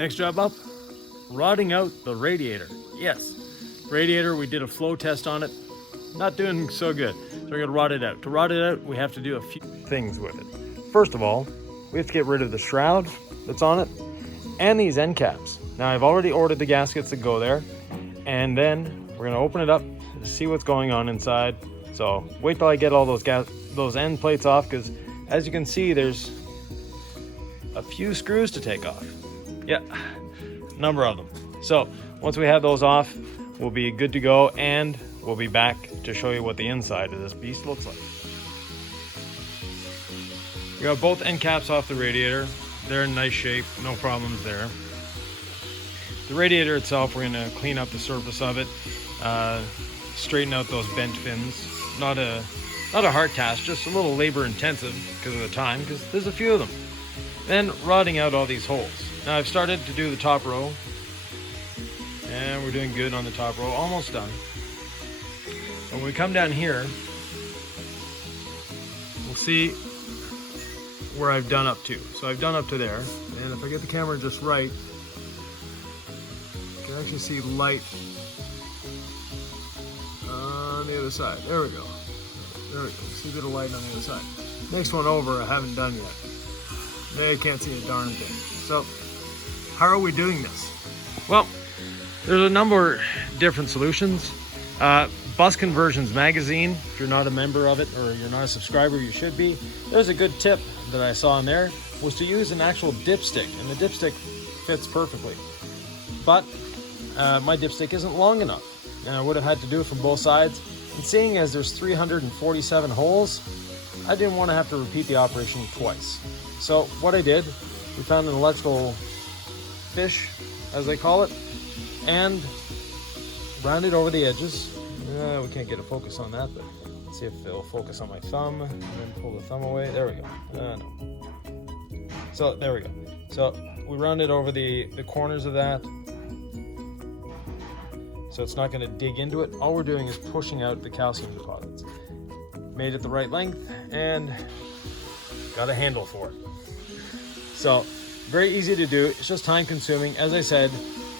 Next job up, rodding out the radiator. Yes, radiator, we did a flow test on it. Not doing so good, so we're gonna rod it out. To rod it out, we have to do a few things with it. First of all, we have to get rid of the shroud that's on it and these end caps. Now I've already ordered the gaskets that go there, and then we're gonna open it up to see what's going on inside. So wait till I get all those end plates off, because as you can see, there's a few screws to take off. Yeah, a number of them. So once we have those off, we'll be good to go, and we'll be back to show you what the inside of this beast looks like. We got both end caps off the radiator. They're in nice shape, no problems there. The radiator itself, we're gonna clean up the surface of it, straighten out those bent fins. Not a hard task, just a little labor intensive because of the time, because there's a few of them. Then rodding out all these holes. Now I've started to do the top row, and we're doing good on the top row, almost done. When we come down here, we'll see where I've done up to. So I've done up to there, and if I get the camera just right, you can actually see light on the other side. There we go. There we go. See a bit of light on the other side. Next one over, I haven't done yet. There you can't see a darn thing. So, how are we doing this? Well, there's a number of different solutions. Bus Conversions magazine, if you're not a member of it or you're not a subscriber, you should be. There's a good tip that I saw in there, was to use an actual dipstick, and the dipstick fits perfectly. But my dipstick isn't long enough, and I would have had to do it from both sides. And seeing as there's 347 holes, I didn't want to have to repeat the operation twice. So what I did, we found an electrical fish, as they call it, and rounded over the edges. We can't get a focus on that, but let's see if it'll focus on my thumb, and then pull the thumb away. There we go. No. So there we go. So we rounded over the corners of that, so it's not going to dig into it. All we're doing is pushing out the calcium deposits. Made it the right length and got a handle for it. So very easy to do. It's just time consuming. As I said,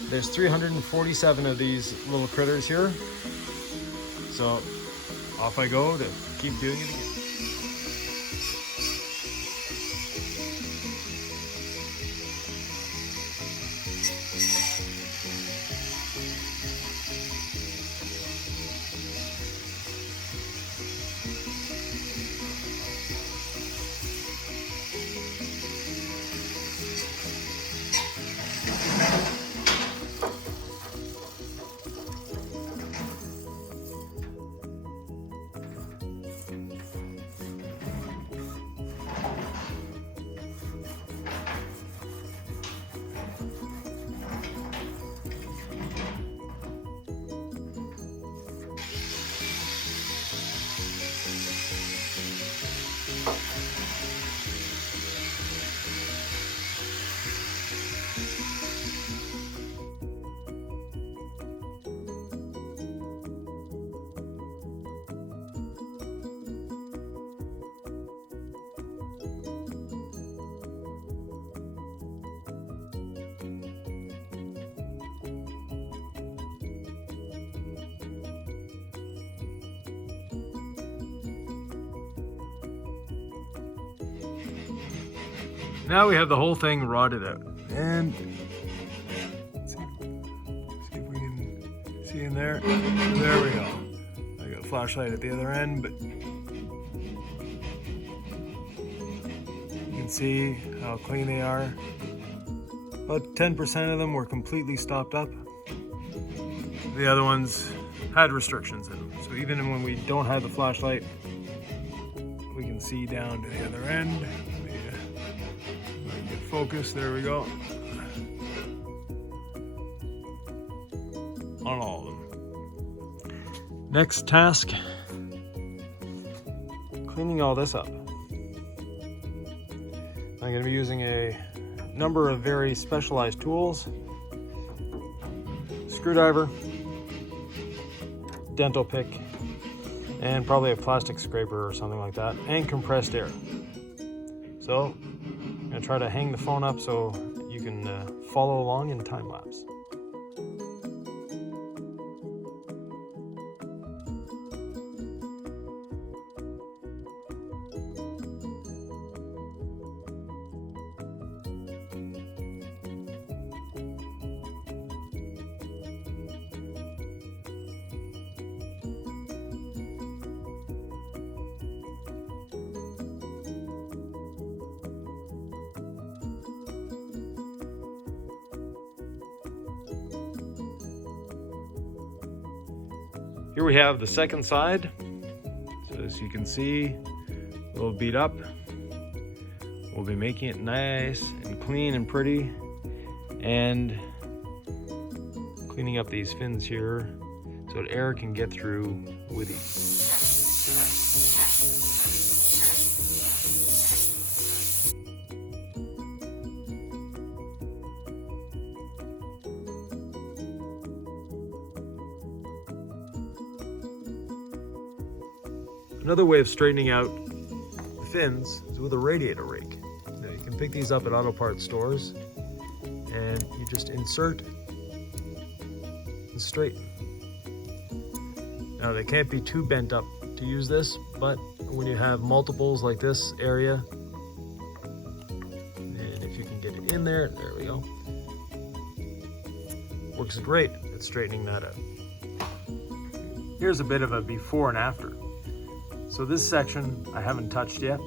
there's 347 of these little critters here. So off I go to keep doing it again. Now we have the whole thing rodded out, and let's see if we can see in there. There we go. I got a flashlight at the other end, but you can see how clean they are. About 10% of them were completely stopped up. The other ones had restrictions in them, so even when we don't have the flashlight, we can see down to the other end. Get focus, there we go. On all of them. Next task, cleaning all this up. I'm going to be using a number of very specialized tools. Screwdriver, dental pick, and probably a plastic scraper or something like that, and compressed air. So I'm going to try to hang the phone up so you you can follow along in time lapse. Here we have the second side. So as you can see, a little beat up. We'll be making it nice and clean and pretty, and cleaning up these fins here so that air can get through with ease. Another way of straightening out the fins is with a radiator rake. Now you can pick these up at auto parts stores, and you just insert and straighten. Now they can't be too bent up to use this, but when you have multiples like this area, and if you can get it in there, there we go. Works great at straightening that out. Here's a bit of a before and after. So this section I haven't touched yet.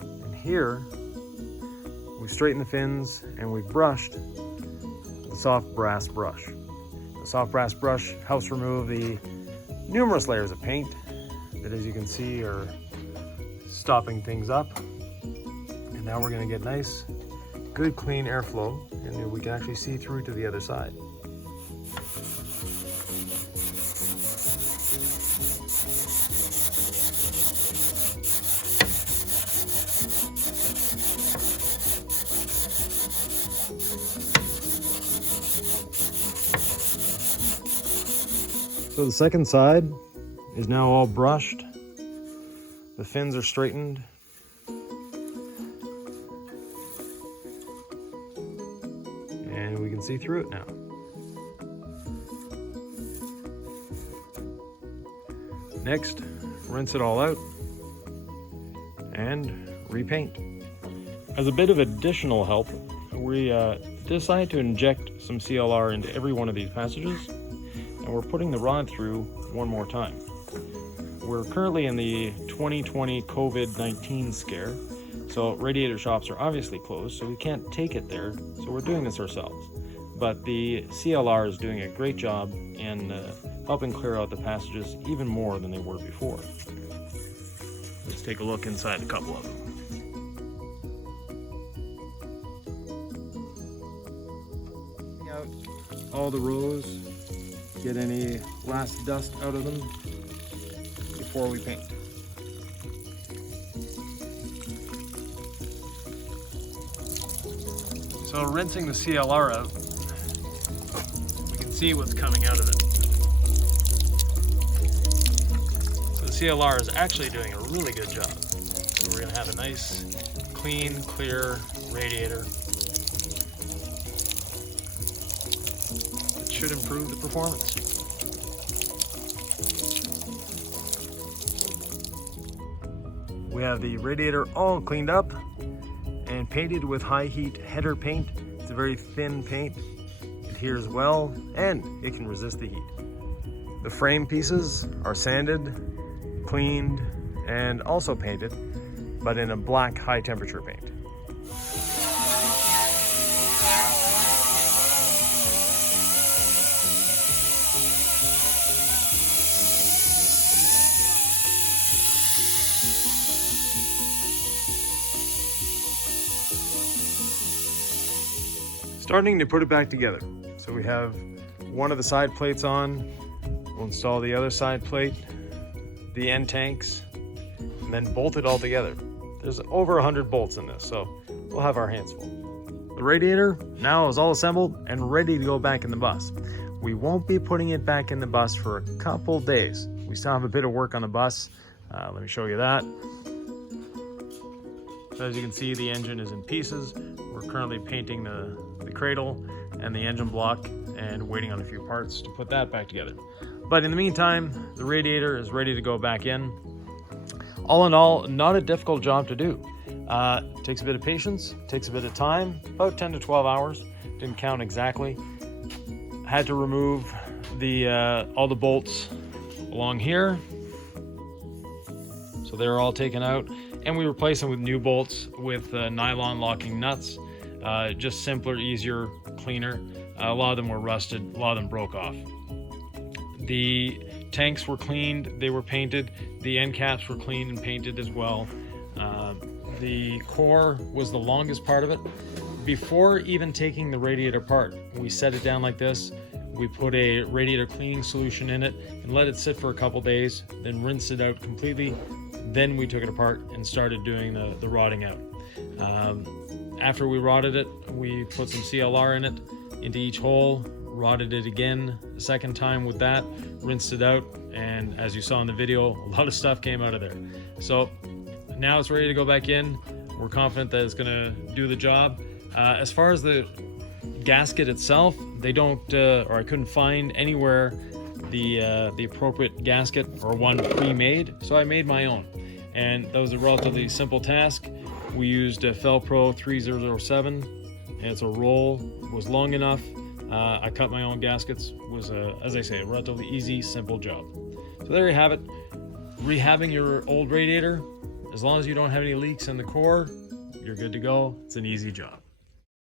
And here, we've straightened the fins and we've brushed the soft brass brush. The soft brass brush helps remove the numerous layers of paint that, as you can see, are stopping things up. And now we're gonna get nice, good, clean airflow, and we can actually see through to the other side. So the second side is now all brushed. The fins are straightened. And we can see through it now. Next, rinse it all out and repaint. As a bit of additional help, we decided to inject some CLR into every one of these passages, and we're putting the rod through one more time. We're currently in the 2020 COVID-19 scare, so radiator shops are obviously closed, so we can't take it there, so we're doing this ourselves. But the CLR is doing a great job in helping clear out the passages even more than they were before. Let's take a look inside a couple of them. Out all the rows, get any last dust out of them before we paint. So rinsing the CLR out, we can see what's coming out of it. So the CLR is actually doing a really good job. So we're going to have a nice, clean, clear radiator. It should improve the performance. We have the radiator all cleaned up and painted with high heat header paint. It's a very thin paint. It adheres well and it can resist the heat. The frame pieces are sanded, cleaned, and also painted, but in a black high temperature paint. Starting to put it back together. So we have one of the side plates on. We'll install the other side plate, the end tanks, and then bolt it all together. There's over 100 bolts in this, so we'll have our hands full. The radiator now is all assembled and ready to go back in the bus. We won't be putting it back in the bus for a couple days. We still have a bit of work on the bus. Let me show you that. So as you can see, the engine is in pieces. We're We're currently painting the cradle and the engine block and waiting on a few parts to put that back together. But in the meantime, the radiator is ready to go back in. All in all, not a difficult job to do. Takes a bit of patience, takes a bit of time, about 10 to 12 hours. Didn't count exactly. Had to remove all the bolts along here. So they're all taken out, and we replaced them with new bolts with nylon locking nuts. Just simpler, easier, cleaner. A lot of them were rusted, a lot of them broke off. The tanks were cleaned, they were painted. The end caps were cleaned and painted as well. The core was the longest part of it. Before even taking the radiator apart, we set it down like this. We put a radiator cleaning solution in it and let it sit for a couple days, then rinsed it out completely. Then we took it apart and started doing the rodding out. After we rodded it, we put some CLR in it, into each hole, rodded it again a second time with that, rinsed it out, and as you saw in the video, a lot of stuff came out of there. So now it's ready to go back in. We're confident that it's gonna do the job. As far as the gasket itself, they don't, or I couldn't find anywhere the appropriate gasket or one pre-made, so I made my own. And that was a relatively simple task. We used a Felpro 3007, and it's a roll, was long enough. I cut my own gaskets. Was as I say, a relatively easy, simple job. So there you have it. Rehabbing your old radiator, as long as you don't have any leaks in the core, you're good to go. It's an easy job.